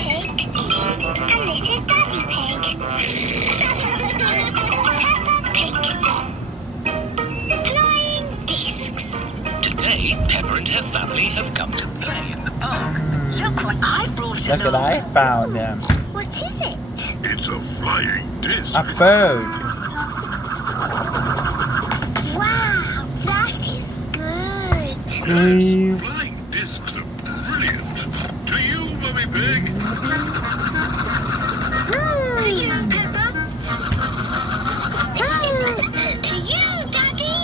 Pig. And this is Daddy Pig. Peppa Pig. Flying discs. Today, Peppa and her family have come to play in the park. Look what I brought Look what I found him. What is it? It's a flying disc. A bird. Wow, that is good. Yes, flying discs are brilliant. To you, Mummy Pig. To you, Peppa. To you, Daddy.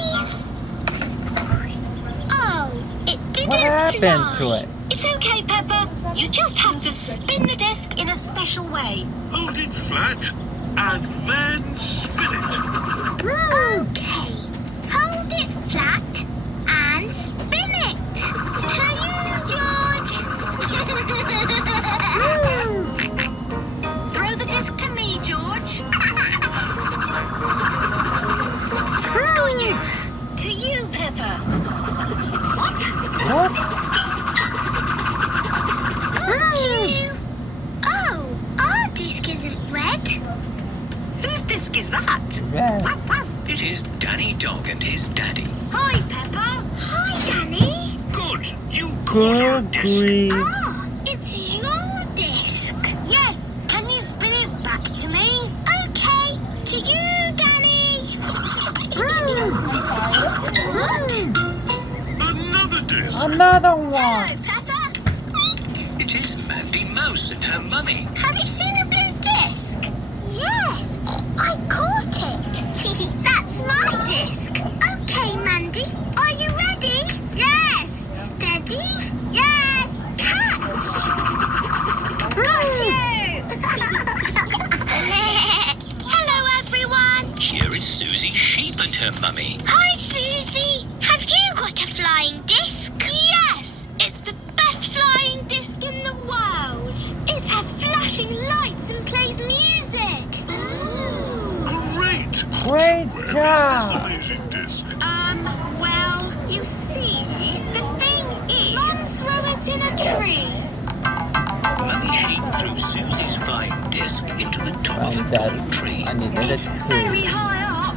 Oh, it didn't What happened fly. to it? It's okay, Peppa. You just have to spin the disc in a special way. Hold it flat and then spin it. Okay. Hold it flat and spin it. To you, George. Throw the disc to me, George. To you, Peppa. What? What? Oh, our disc isn't red. Whose disc is that? Yes. It is Danny Dog and his daddy. Hi, Peppa. Hi, Danny. Good. You caught our Good disc. grief. Ah, it's your disc. Yes. Can you spin it back to me? Okay. To you, Danny. What? Another disc. Another Hello, one. Peppa. It is Mandy Mouse and her mummy. Have you seen a blue disc? Yes, I caught it. That's my disc. Okay, Mandy, are you ready? Yes. Steady? Yes. Catch. Got you. Hello, everyone. Here is Susie Sheep and her mummy. Hi, Susie. Have you got a flying disc? Yes, it's the best flying disc in the world. It has flashing lights and plays music. Great. Great Where is job. this amazing disc? Well, you see, the thing is... Mum threw it in a tree. Mummy Sheep threw Susie's flying disc into the top of a Daddy, tall tree. I need it to Very high up.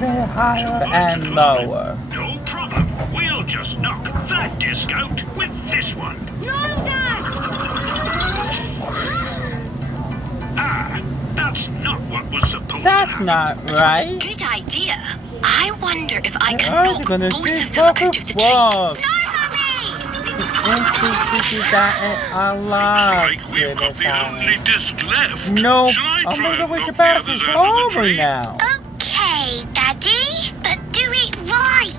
very higher and lower. No problem. We'll just knock that disc out with this one. No, Dad. Ah, that's not what was supposed to That's happen. not right. Good idea. I wonder if I can I'm knock gonna both see of them out Papa of the tree. Frog. No, Mummy! This got it a lot. Like we've got the only disc left. No, Shall I I'm try gonna and wish knock the the bath others is out of the over tree? now. Okay, Daddy, but do it right.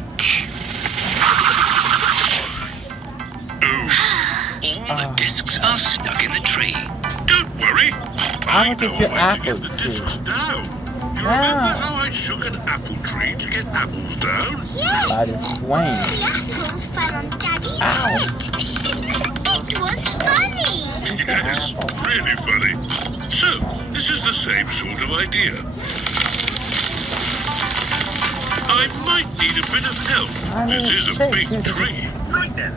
All the discs are stuck in the tree. Don't worry. I'm I gonna know get how to apple get the too. discs down. You Yeah. remember how I shook an apple tree to get apples down? Yes, By the swing. the apples fell on Daddy's Ow. head. It was funny. Yes, really funny. So, this is the same sort of idea. I might need a bit of help. I This need is a to big shake it. tree. Right then.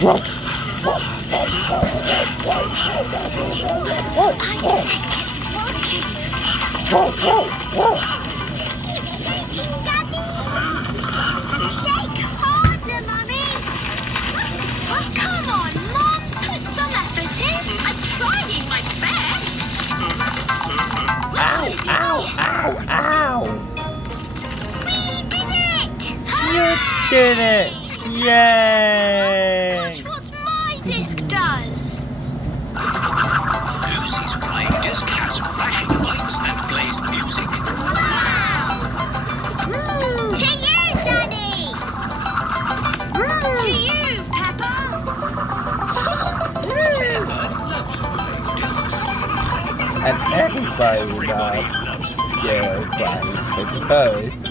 Whoa. Keep shaking, Daddy. Shake harder, Mummy. Come on, Mum. Put some effort in. I'm trying my best. Ow, ow, ow, ow. We did it! You did it. Yay. Watch what my disc does. Susie's flying disc has flashing lights and plays music. To you, Daddy! To you, Peppa! Loves flying discs. And everybody loves Everybody loves flying yeah, discs. because